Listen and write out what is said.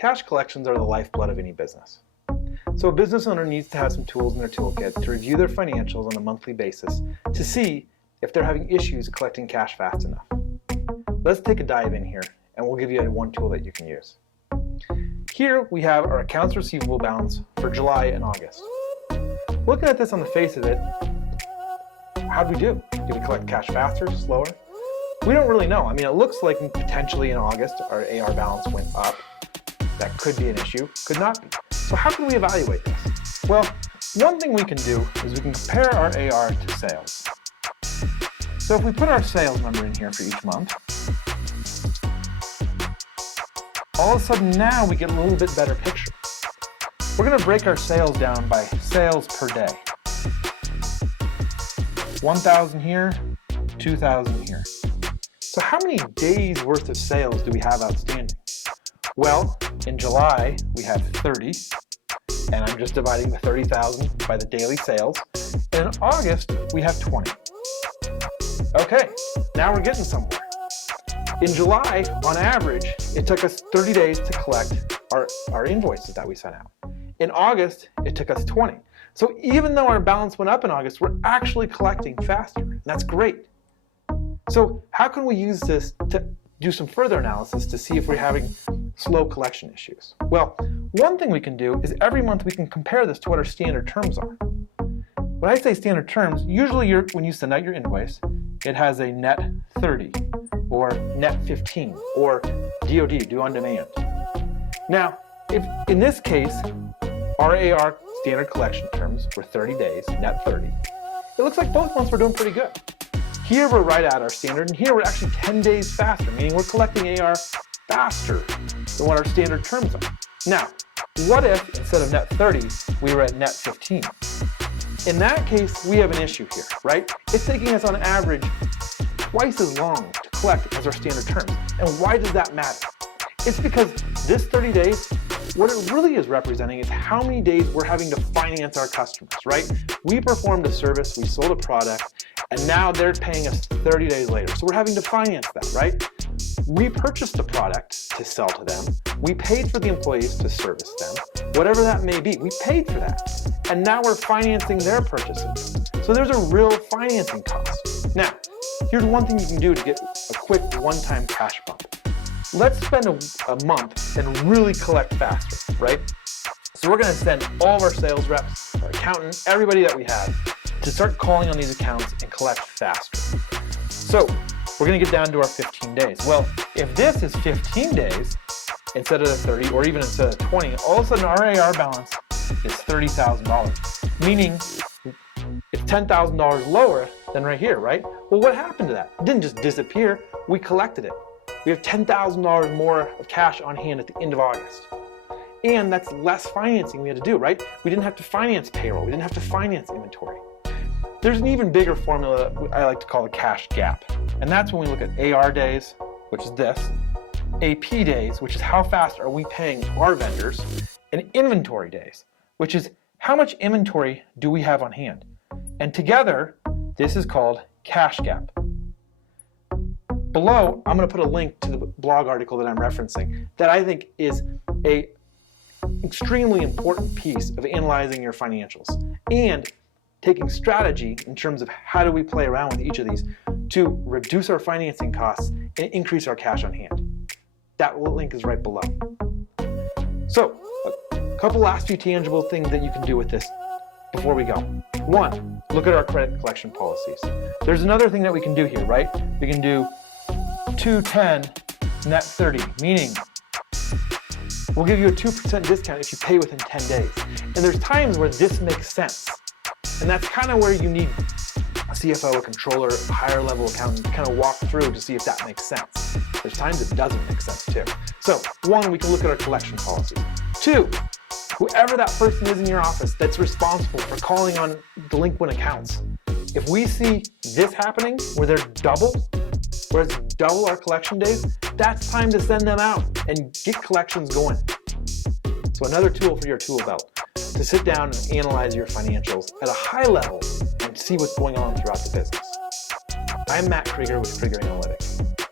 cash collections are the lifeblood of any business. So a business owner needs to have some tools in their toolkit to review their financials on a monthly basis to see if they're having issues collecting cash fast enough. Let's take a dive in here and we'll give you one tool that you can use. Here we have our accounts receivable balance for July and August. Looking at this on the face of it, how'd we do? Did we collect cash faster, slower? We don't really know. I mean, it looks like potentially in August our AR balance went up. That could be an issue, could not be. So how can we evaluate this? Well, one thing we can do is we can compare our AR to sales. So if we put our sales number in here for each month, all of a sudden now we get a little bit better picture. We're going to break our sales down by sales per day. 1,000 here, 2,000 here. So how many days worth of sales do we have outstanding? Well, in July we have 30, and I'm just dividing the 30,000 by the daily sales. And in August we have 20. Okay, now we're getting somewhere. In July, on average, it took us 30 days to collect our invoices that we sent out. In August, it took us 20. So even though our balance went up in August, we're actually collecting faster, and that's great. So how can we use this to do some further analysis to see if we're having slow collection issues? Well, one thing we can do is every month we can compare this to what our standard terms are. When I say standard terms, usually when you send out your invoice, it has a net 30 or net 15 or DOD, due on demand. Now, if in this case, our AR standard collection terms were 30 days, net 30, it looks like both months we're doing pretty good. Here we're right at our standard, and here we're actually 10 days faster, meaning we're collecting AR faster than what our standard terms are. Now, what if instead of net 30, we were at net 15? In that case, we have an issue here, right? It's taking us on average twice as long to collect as our standard terms. And why does that matter? It's because this 30 days, what it really is representing is how many days we're having to finance our customers, right? We performed a service, we sold a product, and now they're paying us 30 days later. So we're having to finance that, right? We purchased a product to sell to them. We paid for the employees to service them. Whatever that may be, we paid for that. And now we're financing their purchases. So there's a real financing cost. Now, here's one thing you can do to get a quick one-time cash bump. Let's spend a month and really collect faster, right? So we're gonna send all of our sales reps, our accountant, everybody that we have to start calling on these accounts and collect faster. So we're gonna get down to our 15 days. Well, if this is 15 days instead of the 30 or even instead of 20, all of a sudden our AR balance is $30,000, meaning it's $10,000 lower than right here, right? Well, what happened to that? It didn't just disappear, we collected it. We have $10,000 more of cash on hand at the end of August. And that's less financing we had to do, right? We didn't have to finance payroll, we didn't have to finance inventory. There's an even bigger formula I like to call the cash gap. And that's when we look at AR days, which is this, AP days, which is how fast are we paying our vendors, and inventory days, which is how much inventory do we have on hand. And together, this is called cash gap. Below, I'm going to put a link to the blog article that I'm referencing that I think is an extremely important piece of analyzing your financials and taking strategy in terms of how do we play around with each of these to reduce our financing costs and increase our cash on hand. That link is right below. So, a couple last few tangible things that you can do with this before we go. One, look at our credit collection policies. There's another thing that we can do here, right? We can do 210 net 30, meaning we'll give you a 2% discount if you pay within 10 days. And there's times where this makes sense. And that's kind of where you need a CFO, a controller, a higher level accountant to kind of walk through to see if that makes sense. There's times it doesn't make sense too. So one, we can look at our collection policies. Two, whoever that person is in your office that's responsible for calling on delinquent accounts, if we see this happening where they're double our collection days, that's time to send them out and get collections going. So another tool for your tool belt, to sit down and analyze your financials at a high level and see what's going on throughout the business. I'm Matt Krieger with Krieger Analytics.